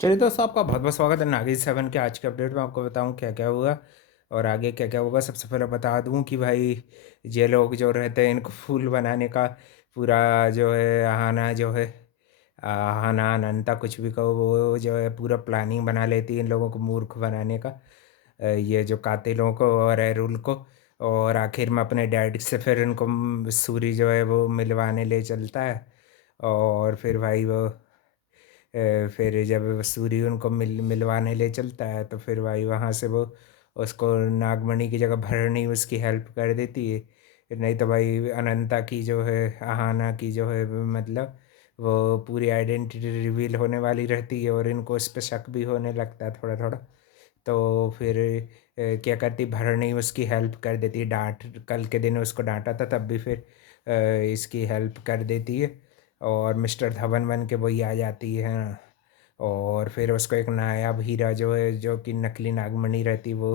चलिए दोस्तों, आपका बहुत बहुत स्वागत है नागिन सेवन के आज के अपडेट में। आपको बताऊं क्या क्या हुआ और आगे क्या क्या होगा। सबसे पहले बता दूं कि भाई ये लोग जो रहते हैं इनको फूल बनाने का पूरा जो है आहाना जो है आहाना अनंता कुछ भी कहो, वो जो है पूरा प्लानिंग बना लेती है इन लोगों को मूर्ख बनाने का। ये जो कातिलों को और एरुल को। और आखिर में अपने डैड से फिर इनको सूरी जो है वो मिलवाने ले चलता है। और फिर भाई वो फिर जब सूरी उनको मिलवाने ले चलता है तो फिर भाई वहाँ से वो उसको नागमणि की जगह भरणी उसकी हेल्प कर देती है। नहीं तो भाई अनंता की जो है आहाना की जो है मतलब वो पूरी आइडेंटिटी रिवील होने वाली रहती है और इनको उस पर शक भी होने लगता है थोड़ा थोड़ा। तो फिर क्या करती भरणी उसकी हेल्प कर देती है। डांट कल के दिन उसको डांटा था तब भी फिर इसकी हेल्प कर देती है। और मिस्टर धवन बन के वही आ जाती है ना। और फिर उसको एक नायाब हीरा जो है जो कि नकली नागमणि रहती वो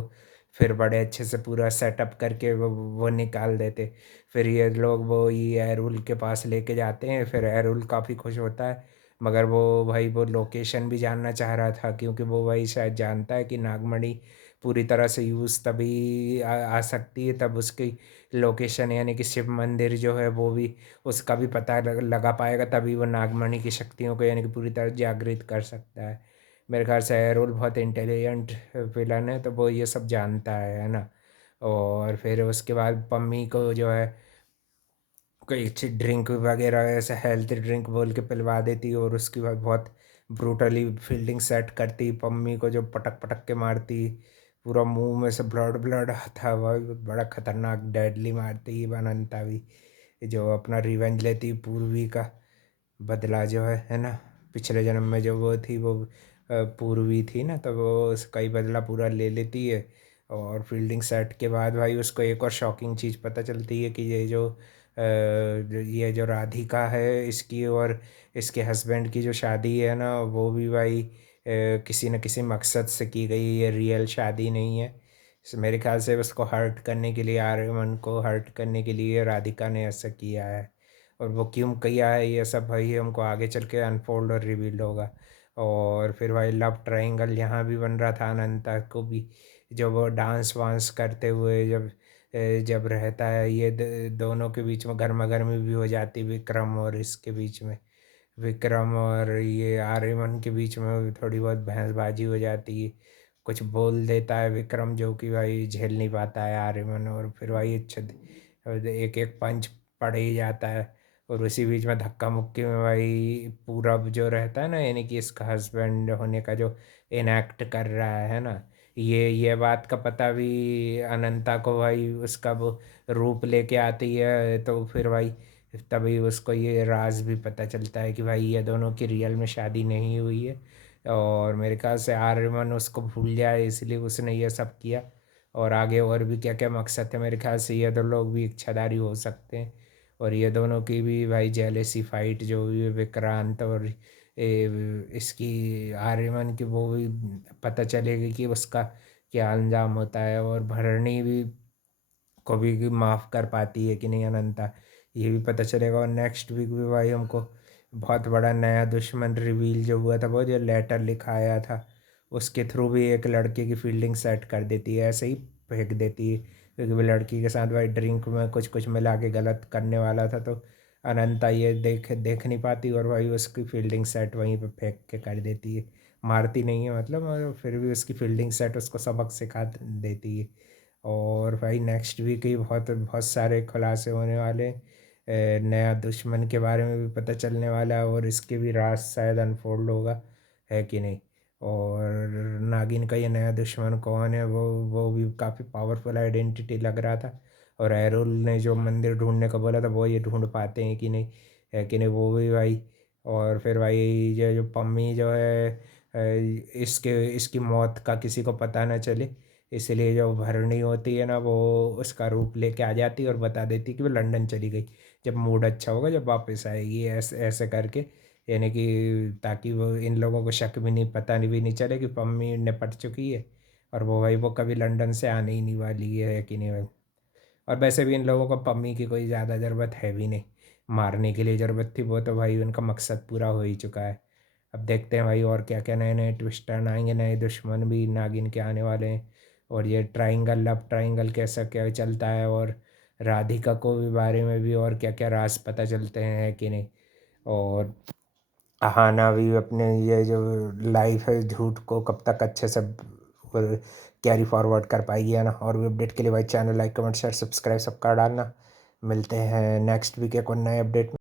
फिर बड़े अच्छे से पूरा सेटअप करके वो निकाल देते। फिर ये लोग वो ये एरुल के पास लेके जाते हैं। फिर एरुल काफ़ी खुश होता है, मगर वो भाई वो लोकेशन भी जानना चाह रहा था क्योंकि वो भाई शायद जानता है कि नागमणि पूरी तरह से यूज़ तभी आ सकती है तब उसकी लोकेशन यानी कि शिव मंदिर जो है वो भी उसका भी पता लगा पाएगा, तभी वो नागमणि की शक्तियों को यानी कि पूरी तरह जागृत कर सकता है। मेरे ख्याल से एरोल बहुत इंटेलिजेंट विलन है तो वो ये सब जानता है ना। और फिर उसके बाद पम्मी को जो है कोई अच्छी ड्रिंक वगैरह ऐसा हेल्थ ड्रिंक बोल के पिलवा देती और उसके बाद बहुत ब्रूटली फील्डिंग सेट करती पम्मी को जो पटक पटक के मारती। पूरा मुंह में से ब्लड ब्लड आता, वह बड़ा खतरनाक डेडली मारती है अनंता भी। जो अपना रिवेंज लेती पूर्वी का बदला जो है ना। पिछले जन्म में जो वो थी वो पूर्वी थी ना, तो वो उसका ही बदला पूरा ले लेती है। और फील्डिंग सेट के बाद भाई उसको एक और शॉकिंग चीज़ पता चलती है कि ये जो राधिका है इसकी और इसके हस्बैंड की जो शादी है ना वो भी भाई किसी न किसी मकसद से की गई, ये रियल शादी नहीं है। मेरे ख्याल से उसको हर्ट करने के लिए, आर्यमन को हर्ट करने के लिए राधिका ने ऐसा किया है। और वो क्यों किया है ये सब भाई हमको आगे चल के अनफोल्ड और रिवील होगा। और फिर भाई लव ट्रायंगल यहाँ भी बन रहा था अनंता को भी, जब वो डांस वांस करते हुए जब रहता है ये दोनों के बीच में गर्मा गर्मी भी हो जाती विक्रम और इसके बीच में। विक्रम और ये आर्यमन के बीच में थोड़ी बहुत बहसबाजी हो जाती है। कुछ बोल देता है विक्रम जो कि भाई झेल नहीं पाता है आर्यमन, और फिर भाई अच्छा एक एक पंच पड़ ही जाता है। और उसी बीच में धक्का मुक्की में भाई पूरब जो रहता है ना यानी कि इसका हस्बैंड होने का जो इनएक्ट कर रहा है ना, ये बात का पता भी अनंता को भाई उसका वो रूप लेके आती है। तो फिर भाई तभी उसको ये राज भी पता चलता है कि भाई ये दोनों की रियल में शादी नहीं हुई है। और मेरे ख्याल से आर्यमन उसको भूल जाए इसलिए उसने ये सब किया। और आगे और भी क्या क्या मकसद है, मेरे ख्याल से ये दो लोग भी इच्छाधारी हो सकते हैं। और ये दोनों की भी भाई जेलेसी फाइट जो भी है, विक्रांत और इसकी आर्यमन की वो भी पता चलेगी कि उसका क्या अंजाम होता है। और भरणी भी कभी भी माफ़ कर पाती है कि नहीं अनंता, ये भी पता चलेगा। और नेक्स्ट वीक भी भाई हमको बहुत बड़ा नया दुश्मन रिवील जो हुआ था वो जो लेटर लिखा आया था उसके थ्रू भी एक लड़के की फील्डिंग सेट कर देती है, ऐसे ही फेंक देती है क्योंकि वो लड़की के साथ भाई ड्रिंक में कुछ कुछ मिला के गलत करने वाला था। तो अनंता ये देख नहीं पाती और भाई उसकी फील्डिंग सेट वहीं पे फेंक के कर देती है। मारती नहीं है मतलब, और फिर भी उसकी फील्डिंग सेट उसको सबक सिखा देती है। और भाई नेक्स्ट वीक ही बहुत बहुत सारे खुलासे होने वाले नया दुश्मन के बारे में भी पता चलने वाला है और इसके भी राज शायद अनफोल्ड होगा, है कि नहीं। और नागिन का ये नया दुश्मन कौन है वो भी काफ़ी पावरफुल आइडेंटिटी लग रहा था। और एरोल ने जो मंदिर ढूंढने का बोला था वो ये ढूंढ पाते हैं कि नहीं, है कि नहीं वो भी भाई। और फिर भाई ये जो पम्मी जो है इसके इसकी मौत का किसी को पता ना चले इसलिए जो भरणी होती है ना वो उसका रूप लेके आ जाती है और बता देती है कि वो लंदन चली गई, जब मूड अच्छा होगा जब वापस आएगी, ऐसे ऐसे करके। यानी कि ताकि वो इन लोगों को शक भी नहीं, पता नहीं भी नहीं चले कि पम्मी निपट चुकी है और वो भाई वो कभी लंदन से आने ही नहीं वाली है कि नहीं भाई। और वैसे भी इन लोगों को पम्मी की कोई ज़्यादा ज़रूरत है भी नहीं, मारने के लिए ज़रूरत थी वो तो भाई उनका मकसद पूरा हो ही चुका है। अब देखते हैं भाई और क्या क्या नए नए ट्विस्ट टर्न आएंगे, नए दुश्मन भी नागिन के आने वाले हैं, और ये ट्रायंगल, लव ट्रायंगल कैसा क्या चलता है, और राधिका को भी बारे में भी और क्या क्या राज पता चलते हैं कि नहीं। और अहाना भी अपने ये जो लाइफ है झूठ को कब तक अच्छे से कैरी फॉरवर्ड कर पाएगी, है ना। और भी अपडेट के लिए भाई channel like comment share subscribe सब कर डालना। मिलते हैं नेक्स्ट वीक एक और नए अपडेट में।